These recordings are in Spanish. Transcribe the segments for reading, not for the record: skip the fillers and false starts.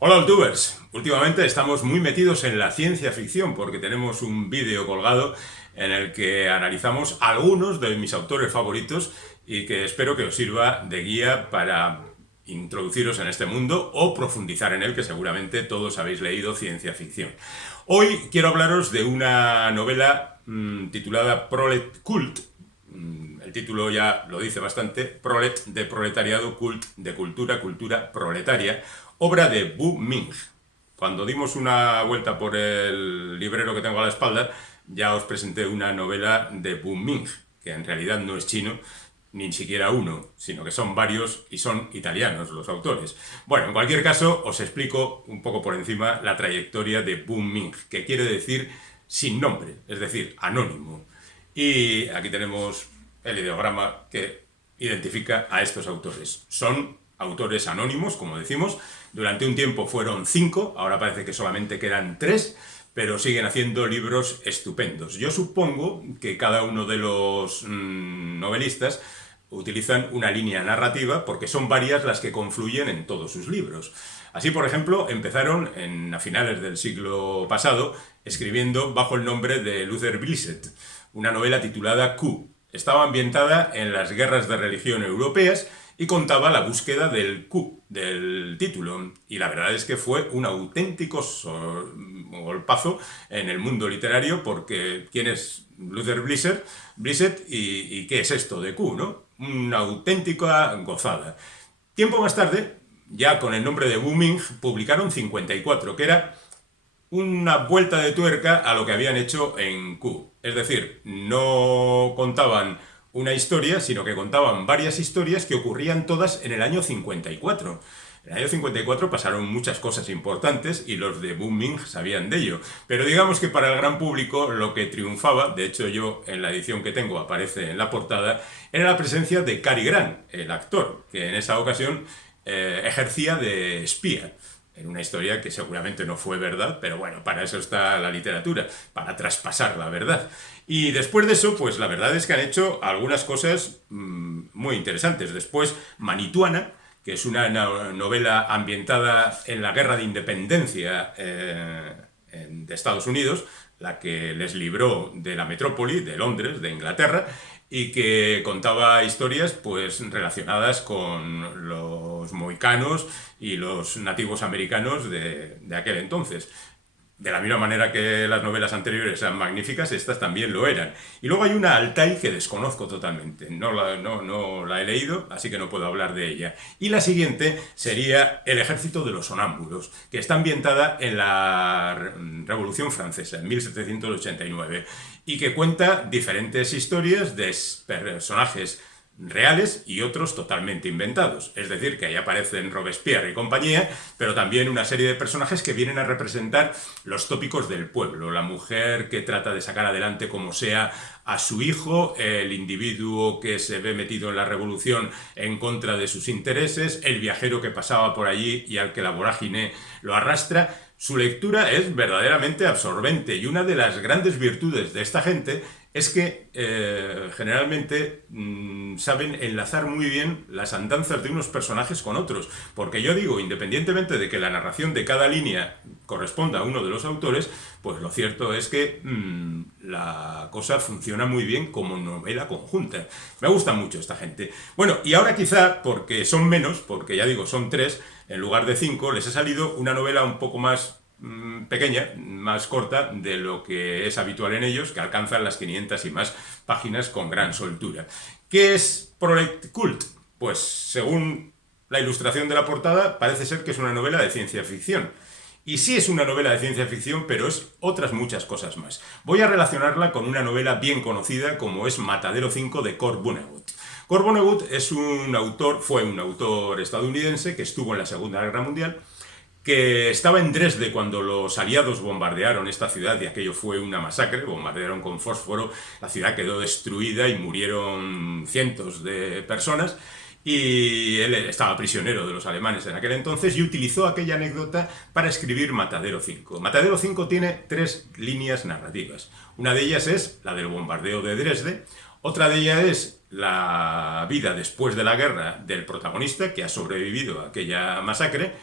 Hola, Altubers. Últimamente estamos muy metidos en la ciencia ficción porque tenemos un vídeo colgado en el que analizamos algunos de mis autores favoritos y que espero que os sirva de guía para introduciros en este mundo o profundizar en él, que seguramente todos habéis leído ciencia ficción. Hoy quiero hablaros de una novela titulada Prolet Cult. El título ya lo dice bastante: Prolet de proletariado, cult de cultura, cultura proletaria, obra de Bu Ming. Cuando dimos una vuelta por el librero que tengo a la espalda, ya os presenté una novela de Bu Ming, que en realidad no es chino, ni siquiera uno, sino que son varios y son italianos los autores. Bueno, en cualquier caso, os explico un poco por encima la trayectoria de Bu Ming, que quiere decir sin nombre, es decir, anónimo. Y aquí tenemos el ideograma que identifica a estos autores. Son autores anónimos, como decimos. Durante un tiempo fueron 5, ahora parece que solamente quedan 3, pero siguen haciendo libros estupendos. Yo supongo que cada uno de los novelistas utilizan una línea narrativa porque son varias las que confluyen en todos sus libros. Así, por ejemplo, empezaron a finales del siglo pasado escribiendo bajo el nombre de Luther Blissett, una novela titulada Q. Estaba ambientada en las guerras de religión europeas y contaba la búsqueda del Q, del título. Y la verdad es que fue un auténtico golpazo en el mundo literario, porque ¿quién es Luther Blissett y qué es esto de Q, no? Una auténtica gozada. Tiempo más tarde, ya con el nombre de Bu Ming, publicaron 54, que era una vuelta de tuerca a lo que habían hecho en Q. Es decir, no contaban una historia, sino que contaban varias historias que ocurrían todas en el año 54. En el año 54 pasaron muchas cosas importantes y los de Bu Ming sabían de ello. Pero digamos que para el gran público lo que triunfaba, de hecho yo en la edición que tengo aparece en la portada, era la presencia de Cary Grant, el actor, que en esa ocasión ejercía de espía en una historia que seguramente no fue verdad, pero bueno, para eso está la literatura, para traspasar la verdad. Y después de eso, pues la verdad es que han hecho algunas cosas muy interesantes. Después, Manituana, que es una novela ambientada en la guerra de independencia de Estados Unidos, la que les libró de la metrópoli, de Londres, de Inglaterra, y que contaba historias pues relacionadas con los mohicanos y los nativos americanos de aquel entonces. De la misma manera que las novelas anteriores eran magníficas, estas también lo eran. Y luego hay una Altai que desconozco totalmente. No la he leído, así que no puedo hablar de ella. Y la siguiente sería El ejército de los sonámbulos, que está ambientada en la Revolución Francesa, en 1789, y que cuenta diferentes historias de personajes reales y otros totalmente inventados. Es decir, que ahí aparecen Robespierre y compañía, pero también una serie de personajes que vienen a representar los tópicos del pueblo. La mujer que trata de sacar adelante como sea a su hijo, el individuo que se ve metido en la revolución en contra de sus intereses, el viajero que pasaba por allí y al que la vorágine lo arrastra. Su lectura es verdaderamente absorbente y una de las grandes virtudes de esta gente es que generalmente saben enlazar muy bien las andanzas de unos personajes con otros. Porque yo digo, independientemente de que la narración de cada línea corresponda a uno de los autores, pues lo cierto es que la cosa funciona muy bien como novela conjunta. Me gusta mucho esta gente. Bueno, y ahora quizá, porque son menos, porque ya digo, son 3, en lugar de 5, les ha salido una novela un poco más pequeña, más corta de lo que es habitual en ellos, que alcanzan las 500 y más páginas con gran soltura. ¿Qué es Prolet Cult? Pues según la ilustración de la portada, parece ser que es una novela de ciencia ficción. Y sí es una novela de ciencia ficción, pero es otras muchas cosas más. Voy a relacionarla con una novela bien conocida como es Matadero 5 de Kurt Vonnegut. Kurt Vonnegut fue un autor estadounidense que estuvo en la Segunda Guerra Mundial, que estaba en Dresde cuando los aliados bombardearon esta ciudad y aquello fue una masacre, bombardearon con fósforo, la ciudad quedó destruida y murieron cientos de personas, y él estaba prisionero de los alemanes en aquel entonces y utilizó aquella anécdota para escribir Matadero 5. Matadero 5 tiene 3 líneas narrativas. Una de ellas es la del bombardeo de Dresde, otra de ellas es la vida después de la guerra del protagonista, que ha sobrevivido a aquella masacre,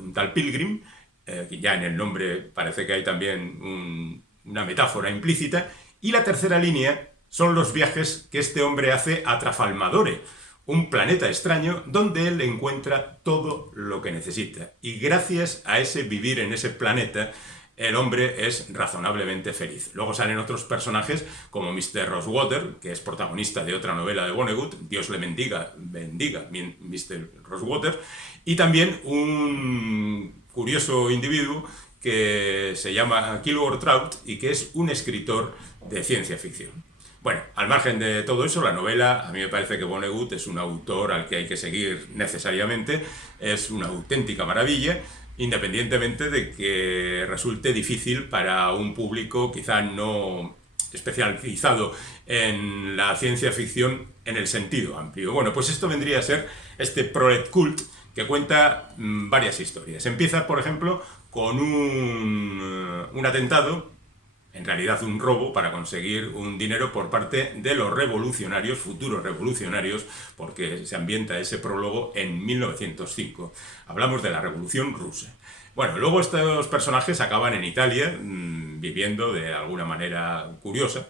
un tal Pilgrim, que ya en el nombre parece que hay también una metáfora implícita, y la tercera línea son los viajes que este hombre hace a Trafalmadore, un planeta extraño donde él encuentra todo lo que necesita. Y gracias a ese vivir en ese planeta, el hombre es razonablemente feliz. Luego salen otros personajes como Mr. Rosewater, que es protagonista de otra novela de Vonnegut, Dios le bendiga Mr. Rosewater, y también un curioso individuo que se llama Kilgore Trout y que es un escritor de ciencia ficción. Bueno, al margen de todo eso, la novela, a mí me parece que Vonnegut es un autor al que hay que seguir necesariamente, es una auténtica maravilla, independientemente de que resulte difícil para un público quizá no especializado en la ciencia ficción en el sentido amplio. Bueno, pues esto vendría a ser este Prolet Cult, que cuenta varias historias. Empieza, por ejemplo, con un atentado, en realidad un robo, para conseguir un dinero por parte de los revolucionarios, futuros revolucionarios, porque se ambienta ese prólogo en 1905. Hablamos de la Revolución Rusa. Bueno, luego estos personajes acaban en Italia, viviendo de alguna manera curiosa,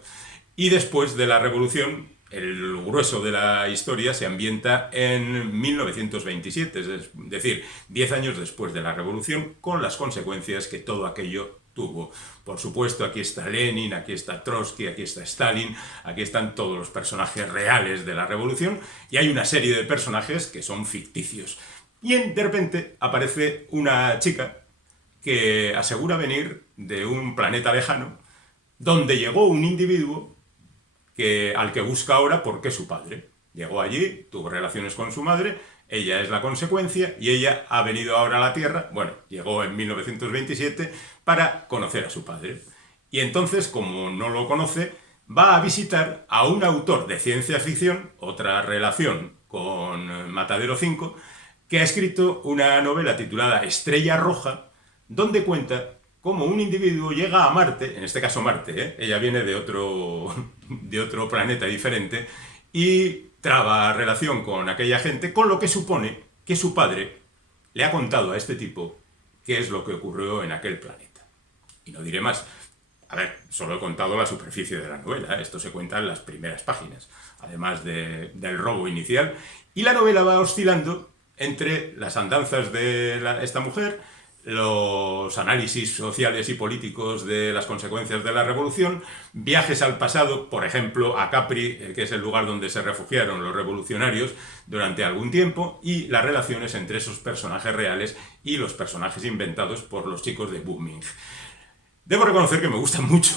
y después de la Revolución, el grueso de la historia se ambienta en 1927, es decir, 10 años después de la Revolución, con las consecuencias que todo aquello tuvo. Por supuesto, aquí está Lenin, aquí está Trotsky, aquí está Stalin, aquí están todos los personajes reales de la Revolución, y hay una serie de personajes que son ficticios. Y de repente aparece una chica que asegura venir de un planeta lejano, donde llegó un individuo al que busca ahora porque es su padre. Llegó allí, tuvo relaciones con su madre, ella es la consecuencia y ella ha venido ahora a la Tierra, bueno, llegó en 1927 para conocer a su padre. Y entonces, como no lo conoce, va a visitar a un autor de ciencia ficción, otra relación con Matadero 5, que ha escrito una novela titulada Estrella Roja, donde cuenta cómo un individuo llega a Marte, en este caso Marte, ella viene de otro planeta diferente, y traba relación con aquella gente, con lo que supone que su padre le ha contado a este tipo qué es lo que ocurrió en aquel planeta. Y no diré más. A ver, solo he contado la superficie de la novela, esto se cuenta en las primeras páginas, además del robo inicial, y la novela va oscilando entre las andanzas de esta mujer, los análisis sociales y políticos de las consecuencias de la revolución, viajes al pasado, por ejemplo, a Capri, que es el lugar donde se refugiaron los revolucionarios durante algún tiempo, y las relaciones entre esos personajes reales y los personajes inventados por los chicos de Booming. Debo reconocer que me gustan mucho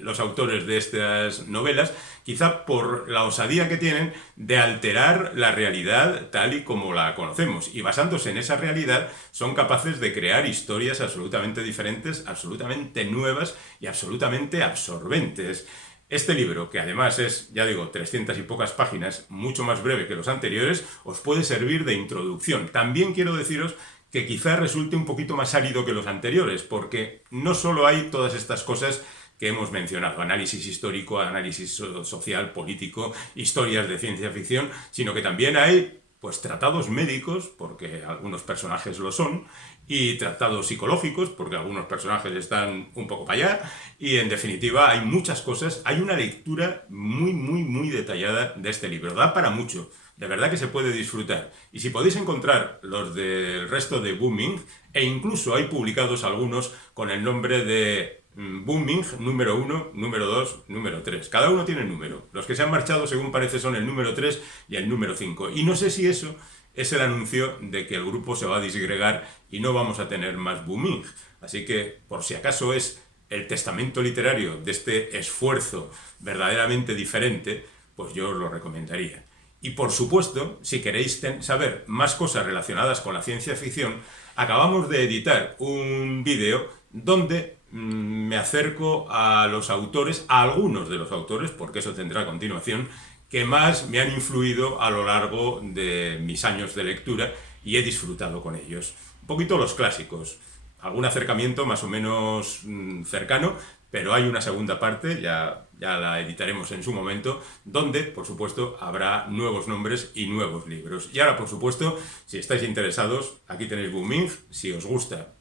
los autores de estas novelas, quizá por la osadía que tienen de alterar la realidad tal y como la conocemos. Y basándose en esa realidad, son capaces de crear historias absolutamente diferentes, absolutamente nuevas y absolutamente absorbentes. Este libro, que además es, ya digo, 300 y pocas páginas, mucho más breve que los anteriores, os puede servir de introducción. También quiero deciros que quizá resulte un poquito más árido que los anteriores, porque no solo hay todas estas cosas que hemos mencionado, análisis histórico, análisis social, político, historias de ciencia ficción, sino que también hay pues tratados médicos, porque algunos personajes lo son, y tratados psicológicos, porque algunos personajes están un poco para allá, y en definitiva hay muchas cosas, hay una lectura muy detallada de este libro, da para mucho. De verdad que se puede disfrutar. Y si podéis encontrar los del resto de Booming, e incluso hay publicados algunos con el nombre de Booming número 1, número 2, número 3. Cada uno tiene número. Los que se han marchado, según parece, son el número 3 y el número 5. Y no sé si eso es el anuncio de que el grupo se va a disgregar y no vamos a tener más Booming. Así que, por si acaso es el testamento literario de este esfuerzo verdaderamente diferente, pues yo os lo recomendaría. Y por supuesto, si queréis saber más cosas relacionadas con la ciencia ficción, acabamos de editar un vídeo donde me acerco a los autores, a algunos de los autores, porque eso tendrá a continuación, que más me han influido a lo largo de mis años de lectura y he disfrutado con ellos. Un poquito los clásicos, algún acercamiento más o menos cercano, pero hay una segunda parte, ya la editaremos en su momento, donde, por supuesto, habrá nuevos nombres y nuevos libros. Y ahora, por supuesto, si estáis interesados, aquí tenéis Booming. Si os gusta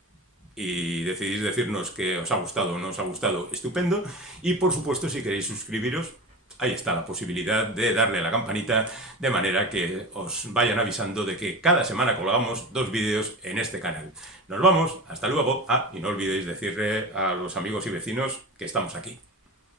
y decidís decirnos que os ha gustado o no os ha gustado, estupendo. Y, por supuesto, si queréis suscribiros, ahí está la posibilidad de darle a la campanita, de manera que os vayan avisando de que cada semana colgamos 2 vídeos en este canal. Nos vamos, hasta luego. Y no olvidéis decirle a los amigos y vecinos que estamos aquí.